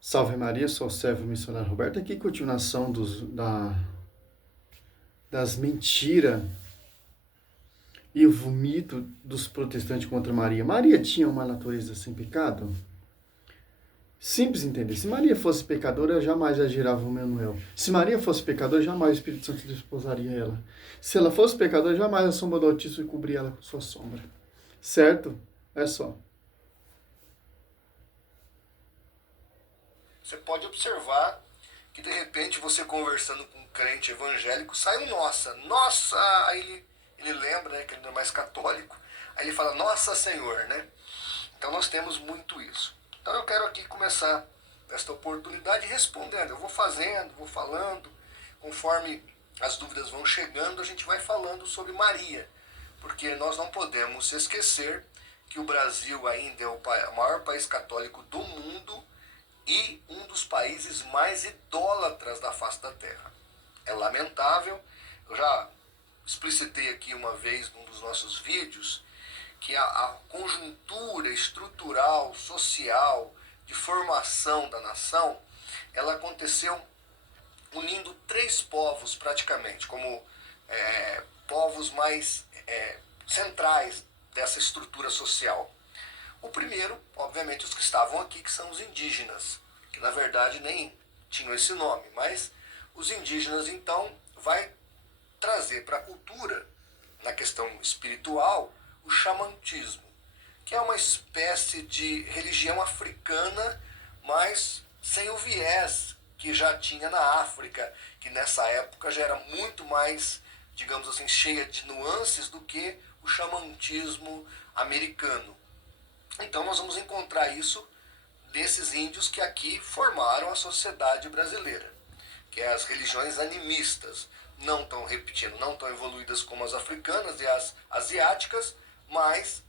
Salve Maria, sou o servo missionário Roberto, aqui continuação das mentiras e o mito dos protestantes contra Maria. Maria tinha uma natureza sem pecado? Simples entender. Se Maria fosse pecadora, jamais agirava o Manuel. Se Maria fosse pecadora, jamais o Espírito Santo desposaria ela. Se ela fosse pecadora, jamais a sombra do Altíssimo cobria ela com sua sombra. Certo? É só. Você pode observar que de repente você conversando com um crente evangélico sai um nossa, aí ele lembra, né, que ele não é mais católico, aí ele fala, nossa Senhor, né? Então nós temos muito isso. Então eu quero aqui começar esta oportunidade respondendo, eu vou fazendo, vou falando, conforme as dúvidas vão chegando, a gente vai falando sobre Maria, porque nós não podemos esquecer que o Brasil ainda é o maior país católico do mundo e um dos países mais idólatras da face da Terra. É lamentável, eu já explicitei aqui uma vez num dos nossos vídeos, que a conjuntura estrutural, social, de formação da nação, ela aconteceu unindo três povos praticamente, como povos mais centrais dessa estrutura social. O primeiro, obviamente, os que estavam aqui, que são os indígenas, que na verdade nem tinham esse nome, mas os indígenas então vai trazer para a cultura, na questão espiritual, o xamantismo, que é uma espécie de religião africana, mas sem o viés que já tinha na África, que nessa época já era muito mais, digamos assim, cheia de nuances do que o xamantismo americano. Então nós vamos encontrar isso desses índios que aqui formaram a sociedade brasileira, que é as religiões animistas, não estão repetindo, não tão evoluídas como as africanas e as asiáticas, mas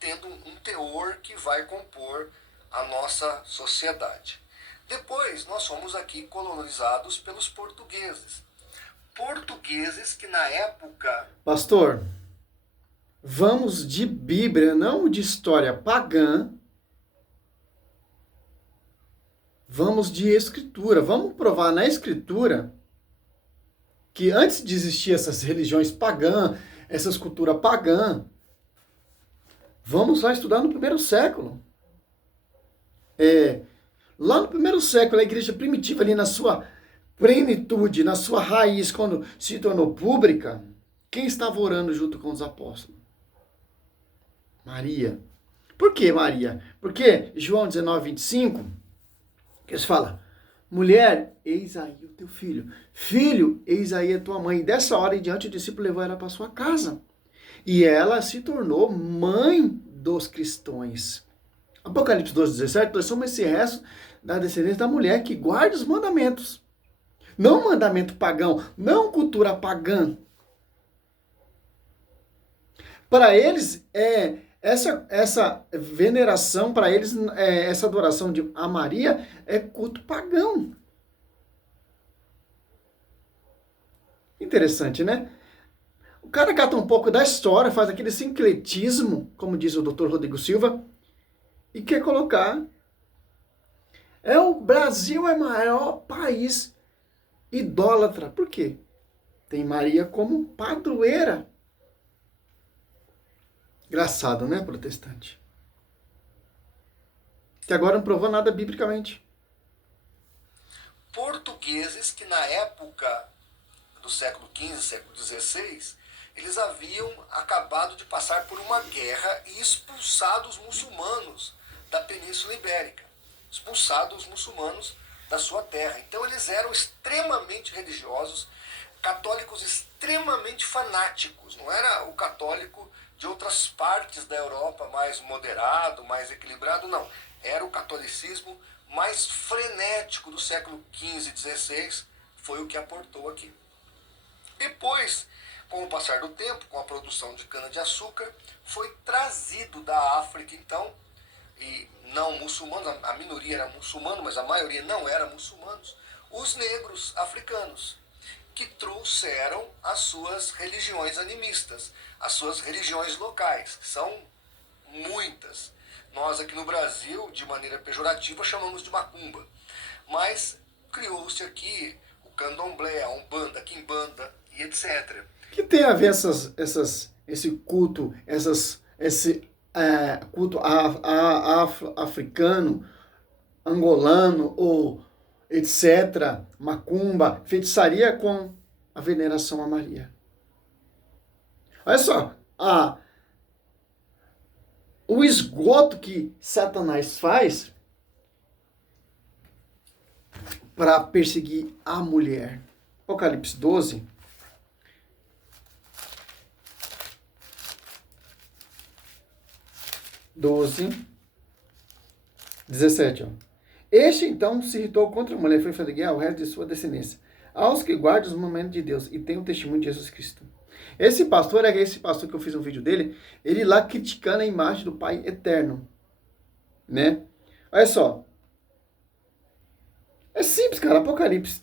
tendo um teor que vai compor a nossa sociedade. Depois nós fomos aqui colonizados pelos portugueses. Portugueses que na época... Pastor, vamos de Bíblia, não de história pagã. Vamos de Escritura. Vamos provar na Escritura que antes de existir essas religiões pagãs, essas culturas pagãs, vamos lá estudar no primeiro século. Lá no primeiro século, a igreja primitiva, ali na sua plenitude, na sua raiz, quando se tornou pública, quem estava orando junto com os apóstolos? Maria. Por que Maria? Porque João 19, 25, que eles falam, mulher, eis aí o teu filho. Filho, eis aí a tua mãe. E dessa hora em diante, o discípulo levou ela para sua casa. E ela se tornou mãe dos cristãos. Apocalipse 12, 17, nós somos esse resto da descendência da mulher que guarda os mandamentos. Não mandamento pagão, não cultura pagã. Para eles, essa veneração, para eles, essa adoração a Maria é culto pagão. Interessante, né? O cara cata um pouco da história, faz aquele sincretismo, como diz o Dr. Rodrigo Silva, e quer colocar. O Brasil é o maior país idólatra. Por quê? Tem Maria como padroeira. Engraçado, né, protestante? Que agora não provou nada biblicamente. Portugueses que na época do século XV, século XVI, eles haviam acabado de passar por uma guerra e expulsado os muçulmanos da Península Ibérica, expulsado os muçulmanos da sua terra. Então eles eram extremamente religiosos, católicos extremamente fanáticos, não era o católico de outras partes da Europa mais moderado, mais equilibrado, não. Era o catolicismo mais frenético do século XV e XVI, foi o que aportou aqui. Depois, com o passar do tempo, com a produção de cana-de-açúcar, foi trazido da África, então, e não muçulmanos, a minoria era muçulmano, mas a maioria não era muçulmanos, os negros africanos, que trouxeram as suas religiões animistas, as suas religiões locais, que são muitas. Nós aqui no Brasil, de maneira pejorativa, chamamos de macumba. Mas criou-se aqui o candomblé, a umbanda, a quimbanda e etc. Que tem a ver esse culto, culto africano, angolano ou etc., macumba, feitiçaria com a veneração a Maria? Olha só, o esgoto que Satanás faz para perseguir a mulher. Apocalipse 12. Doze, 17, ó. Este então se irritou contra a mulher e foi fazer guerra ao resto de sua descendência, aos que guardam os mandamentos de Deus e têm o testemunho de Jesus Cristo. Esse pastor que eu fiz um vídeo dele, ele lá criticando a imagem do Pai Eterno, né? Olha só. É simples, cara. Apocalipse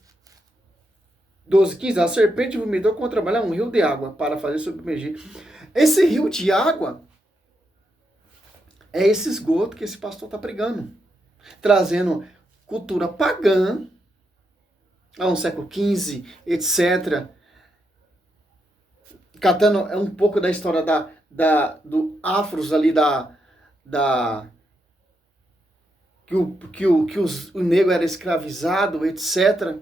12, 15. A serpente vomitou contra Balaão um rio de água para fazer submergir. Esse rio de água é esse esgoto que esse pastor está pregando. Trazendo cultura pagã, lá no século XV, etc. Catando um pouco da história do afros ali, o negro era escravizado, etc.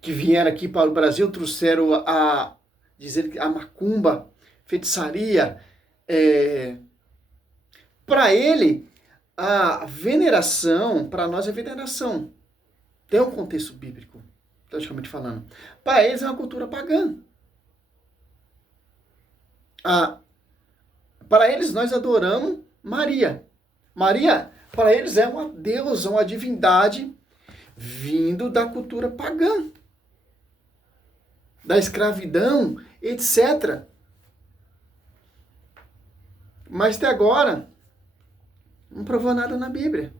Que vieram aqui para o Brasil, trouxeram a dizer que a macumba, feitiçaria, para ele, a veneração, para nós é veneração. Tem um contexto bíblico, praticamente falando. Para eles é uma cultura pagã. Para eles nós adoramos Maria. Maria, para eles é uma deusa, uma divindade vindo da cultura pagã, da escravidão, etc. Mas até agora não provou nada na Bíblia.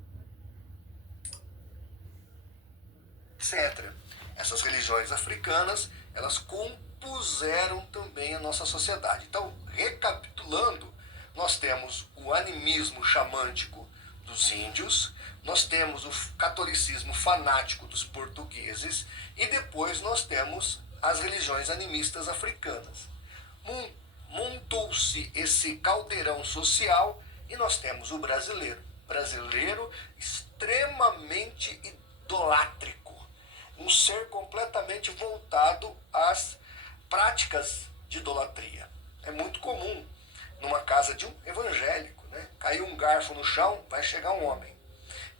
Etc. Essas religiões africanas, elas compuseram também a nossa sociedade. Então, recapitulando, nós temos o animismo xamântico dos índios, nós temos o catolicismo fanático dos portugueses e depois nós temos as religiões animistas africanas. Montou-se esse caldeirão social e nós temos o brasileiro. Brasileiro extremamente idolátrico. Um ser completamente voltado às práticas de idolatria. É muito comum numa casa de um evangélico, né? Caiu um garfo no chão, vai chegar um homem.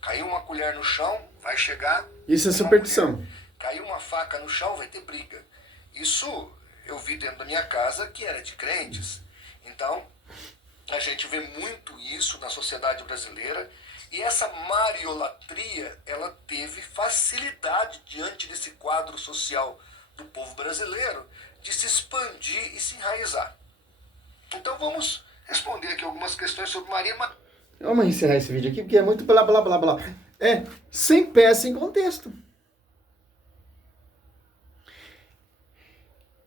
Caiu uma colher no chão, vai chegar isso é superstição. Mulher. Caiu uma faca no chão, vai ter briga. Isso eu vi dentro da minha casa, que era de crentes. Então, a gente vê muito isso na sociedade brasileira. E essa mariolatria, ela teve facilidade diante desse quadro social do povo brasileiro de se expandir e se enraizar. Então vamos responder aqui algumas questões sobre Maria. Vamos encerrar esse vídeo aqui, porque é muito blá blá blá blá. É sem pé, sem contexto.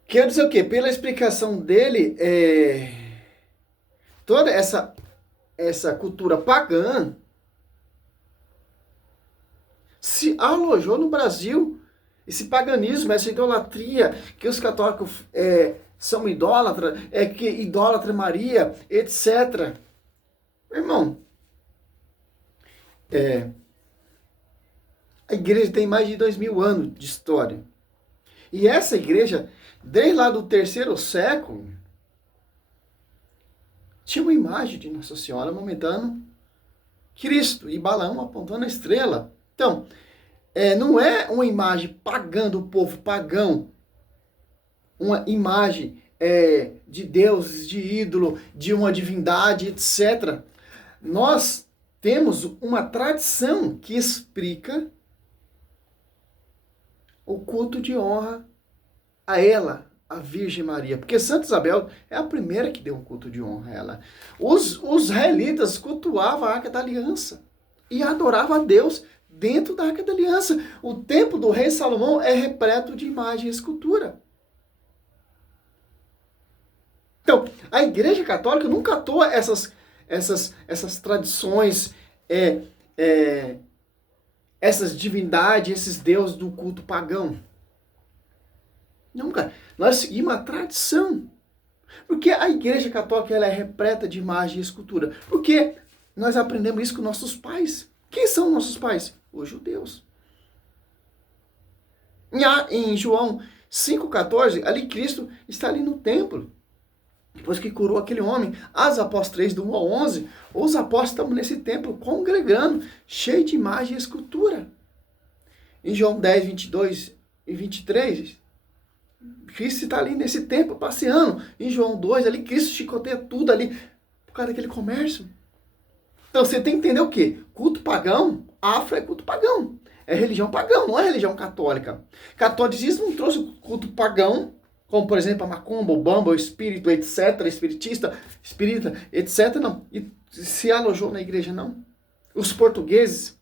Quer dizer o quê? Pela explicação dele, toda essa cultura pagã se alojou no Brasil. Esse paganismo, essa idolatria, que os católicos são idólatras, que idólatra Maria, etc. Irmão, a igreja tem mais de 2000 anos de história. E essa igreja, desde lá do 3º século, tinha uma imagem de Nossa Senhora amamentando Cristo e Balaão apontando a estrela. Então, não é uma imagem pagã do povo pagão, uma imagem de deuses, de ídolo, de uma divindade, etc. Nós temos uma tradição que explica o culto de honra a ela, a Virgem Maria. Porque Santa Isabel é a primeira que deu um culto de honra a ela. Os israelitas cultuavam a Arca da Aliança e adoravam a Deus dentro da Arca da Aliança. O templo do rei Salomão é repleto de imagem e escultura. Então, a Igreja Católica nunca catou essas tradições, essas divindades, esses deuses do culto pagão. Não, cara. Nós seguimos a tradição. Porque a Igreja Católica ela é repleta de imagem e escultura. Porque nós aprendemos isso com nossos pais. Quem são nossos pais? Os judeus. Em João 5,14, ali Cristo está ali no templo. Depois que curou aquele homem, as apóstolos 3, do 1 ao 11, os apóstolos estavam nesse templo congregando, cheio de imagem e escultura. Em João 10, 22 e 23, Cristo está ali nesse templo passeando. Em João 2, ali Cristo chicoteia tudo ali por causa daquele comércio. Então você tem que entender o quê? Culto pagão, afro é culto pagão. É religião pagã, não é religião católica. Catolicismo não trouxe culto pagão, como por exemplo a macumba, o bamba, o espírito, etc., espiritista, espírita, etc., não. E se alojou na igreja, não. Os portugueses,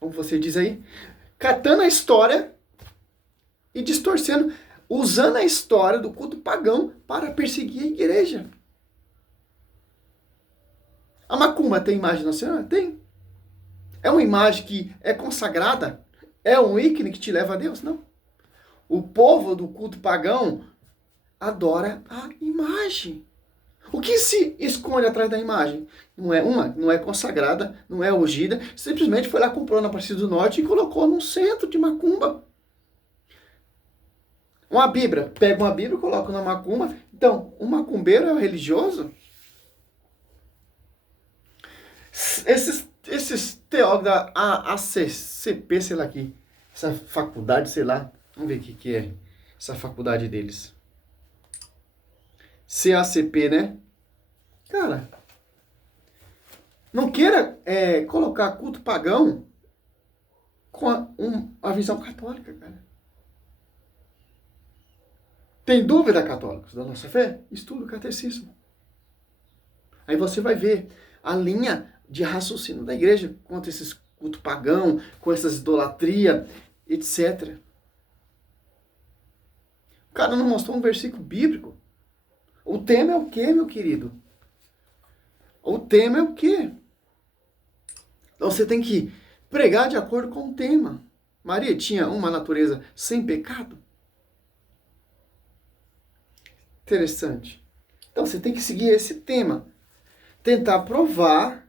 como você diz aí, catando a história e distorcendo, usando a história do culto pagão para perseguir a igreja. A macumba tem imagem Nossa Senhora? Tem. É uma imagem que é consagrada? É um ícone que te leva a Deus? Não. O povo do culto pagão adora a imagem. O que se esconde atrás da imagem? Não é consagrada, não é ungida, simplesmente foi lá, comprou na Aparecida do Norte e colocou num centro de macumba. Uma Bíblia, pega uma Bíblia e coloca na macumba. Então, um macumbeiro é um religioso? Esses teólogos da ACCP, sei lá aqui, essa faculdade, sei lá, vamos ver o que é essa faculdade deles. CACP, né? Cara, não queira colocar culto pagão com a visão católica, cara. Tem dúvida, católicos, da nossa fé? Estuda o catecismo. Aí você vai ver a linha de raciocínio da igreja contra esses culto pagão, com essas idolatria, etc. O cara não mostrou um versículo bíblico. O tema é o quê, meu querido? O tema é o quê? Então você tem que pregar de acordo com o tema. Maria tinha uma natureza sem pecado? Interessante. Então você tem que seguir esse tema. Tentar provar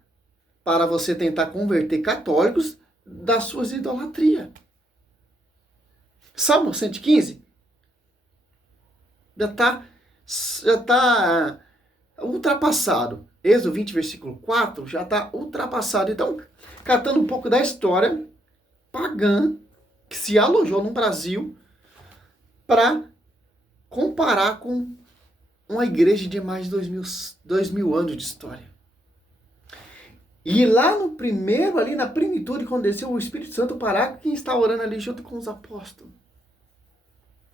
para você tentar converter católicos das suas idolatrias. Salmo 115 já está ultrapassado. Êxodo 20, versículo 4, já está ultrapassado. Então, catando um pouco da história pagã que se alojou no Brasil para comparar com uma igreja de mais de 2000 anos de história. E lá no primeiro, ali na plenitude, quando desceu o Espírito Santo para quem está orando ali junto com os apóstolos.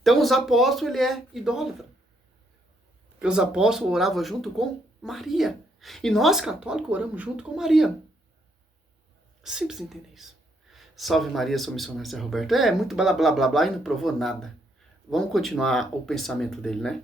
Então os apóstolos, ele é idólatra. Porque os apóstolos oravam junto com Maria. E nós, católicos, oramos junto com Maria. Simples entender isso. Salve Maria, sou missionário Zé Roberto. Muito blá blá blá blá e não provou nada. Vamos continuar o pensamento dele, né?